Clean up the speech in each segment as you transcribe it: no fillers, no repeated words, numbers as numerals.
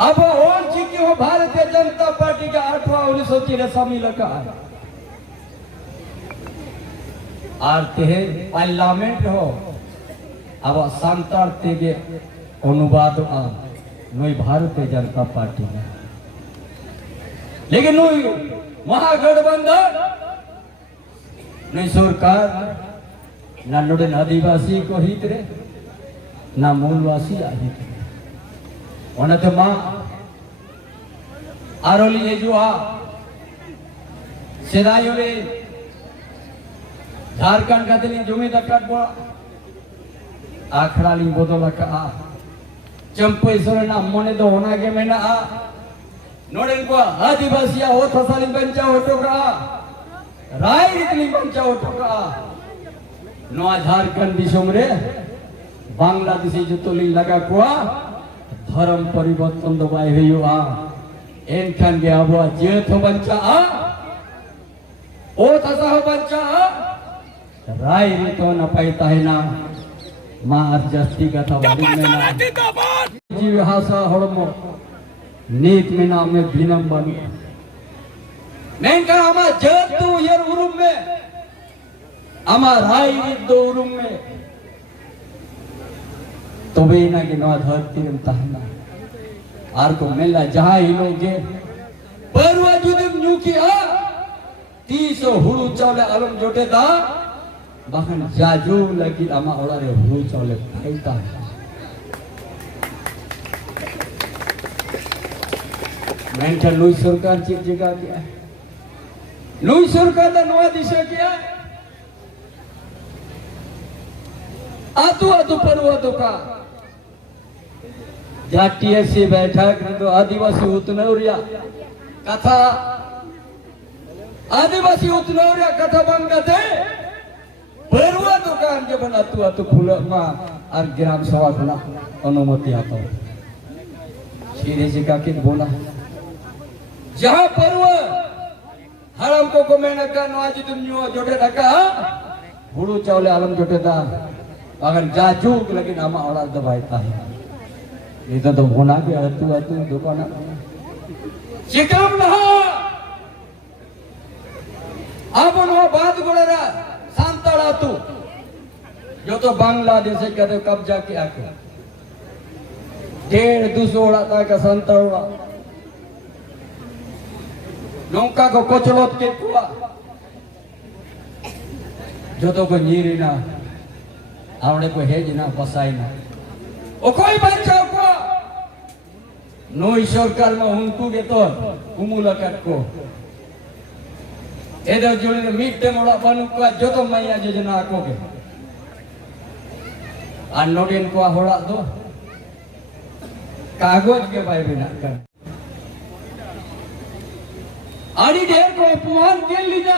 अब और जी की हो भारतीय जनता पार्टी का 8वां 1983 लगा आरते है पार्लियामेंट हो अब सांतार तेगे अनुवाद नई भारतीय जनता पार्टी में लेकिन नई महागठबंधन नई सरकार ना नोडन आदिवासी को हित रे ना मूलवासी हित रे ओनते मा आरोली ये जो सेदायो रे झारखंड का दिन जुमे दक्कत बो आखड़ा ली बदल का चंपेश्वर ना मने तो होना के में ना नोडे को आदिवासी हो थसाली पंचा होटो का राय इतनी पंचा होटो का नवा झारखंड दिशों रे बांग्लादेशी जो तो ली लगा कुआ धर्म परिवर्तन दबाए हुए एनखान के अब जेठ हो बच्चा ओ थसा हो बच्चा राय रे तो न पाइता है ना मार जस्ती का था जीव हासा हड़मो नीत में नाम में भिनम बन मैं कहा हमारा जेठ तो यार उरुम में हमारा राय रे दो उरुम में तो वे ना कि नवा धरती में तहना आर को मेला जहां ही लोग परवा जुदिम न्यूकी 30 हुड़ू चावले अलम जोटे दा बहन जाजू लगी अमा ओड़ा रे हुड़ू चावले खाईता मैं क्या लुई सरकार चीज जगह किया लुई सरकार दा नवा दिशा किया आतु आतु परवा तो का जातीय से बैठक तो आदिवासी उतनौरिया कथा आदिवासी उतनौरिया कथा बन गए परवा दुकान के बना तू आतु फूल मां और ग्राम सभा खुला अनुमति आता सीधे जी का के बोला जहां परवा हरम को मैंने का नवाजी तुम जोटे रखा हुड़ू चावले आलम जोटे दा अगर जाजूक लेकिन हम औड़ा दबाता है ये तो होना के अतु अतु दुकान चिकम ना अब वो बात गुड़रा सांतड़ा तू जो तो बांग्लादेश से कहते कब्जा किया के 150 तक का संतड़ा नौका को कोचलोत के कुआ जो तो को नीरी ना आवड़े को हेज ना बसाई ना ओ कोई बच्चा को नोई सरकार में उनको के तो कुमुलकत को एदो जोने मीटे मोड़ा बनु को जो तो मैया योजना को के आ नोडिन को होड़ा दो कागज के भाई बिना कर आड़ी ढेर को अपमान के लीना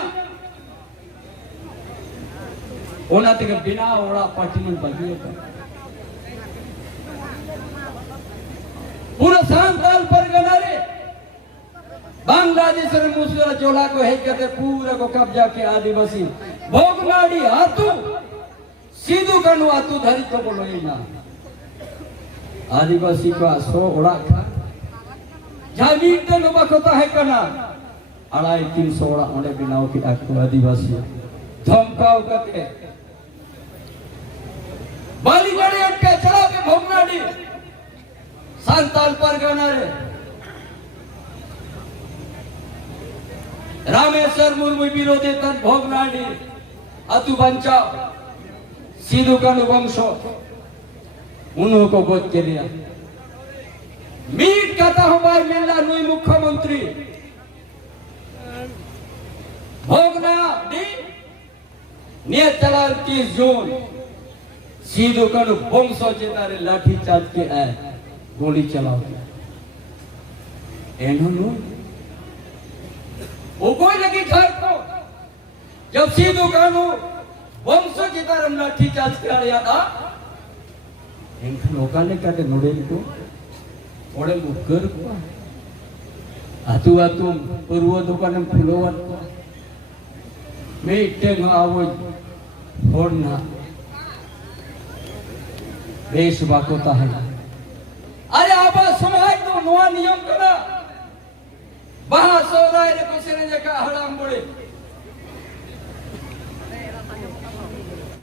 ओना ते बिना ओड़ा पाटिन बगिए पूरा सांताल परगना रे बांग्लादेश रे मुसरा जोला को है कहते पूरा को कब्जा के आदिवासी भोगनाडी हातू सीधू कनु हातू धरी तो बोलो ना आदिवासी का 100 ओड़ा खा जमीन तो लोग कोता है कना 250-300 ओड़ा ओने बिनाओ की आको आदिवासी धमकाओ करके बालीगढ़ी अटके चला के भोगनाडी सांताल परगना रे रामेश्वर मुर्मू विरोधी तन भोगनाडी अतु बंचा सीधु कनु वंशो उन्हों को गोद के लिया मीट कहता हूं भाई मेला नुई मुख्यमंत्री भोगनाडी नियत चला 30 जून सीधो कनु वंशो चेता रे लाठी चार्ज के आए गोली चलाओ एनो वो कोई लगी घर को जब सीधो कानू वंशो की तरह लाठी चार्ज कर रहा था इनका लोका ने कहते नोडेल को ओडे मुकर को आतु आतु पूर्व दुकान में फुलोवन को मैं इतने न आवो होना देश बाकोता है अरे आवाज सुनाई तो ᱱᱚᱣᱟ ᱱᱤᱭᱚᱢ ᱠᱟᱱᱟ ᱵᱟᱦᱟ ᱥᱚᱦᱨᱟᱭ ᱨᱮᱠᱚ ᱥᱮᱨᱮᱧ ᱟᱠᱟᱫ ᱦᱟᱲᱟᱢ ᱵᱩᱲᱦᱤ